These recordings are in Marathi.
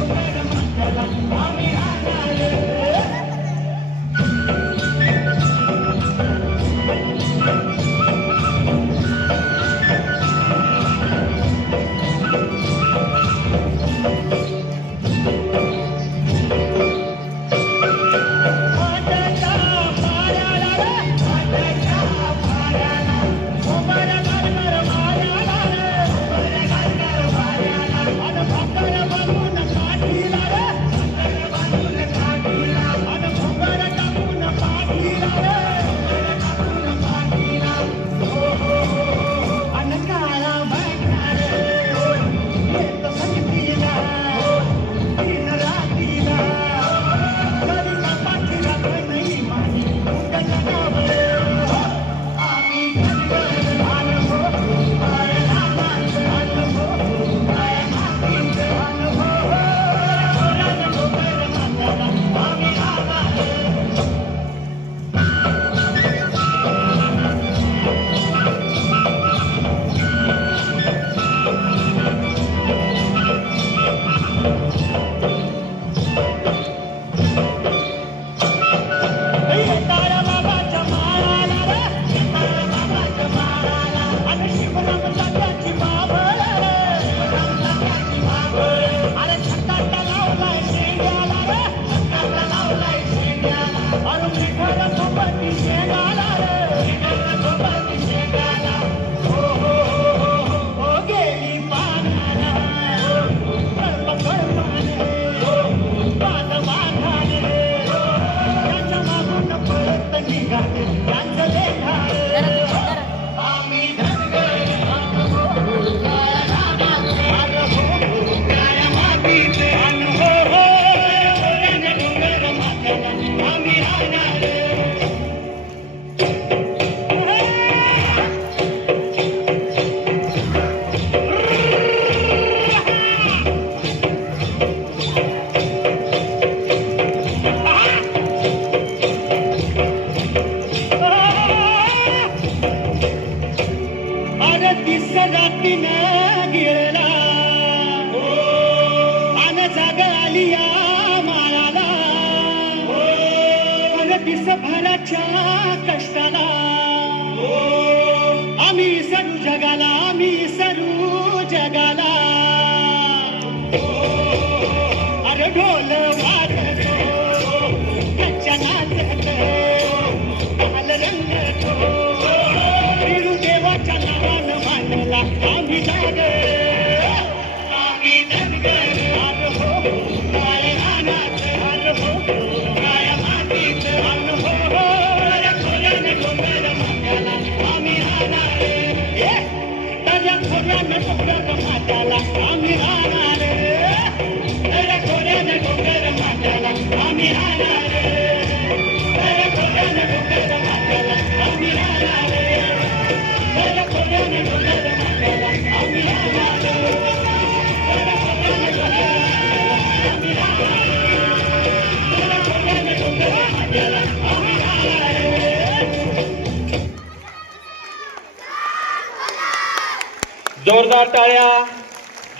I'm किस्सा जातीनं गिरला हो. अन जाग आली या माळाला. हो. अन दिसभराच्या कष्टाला. हो. आम्ही सरू जगाला आम्ही जगाला. अरे ढोल आम्ही जोरदार टाळ्या.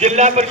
जिल्हा परिषद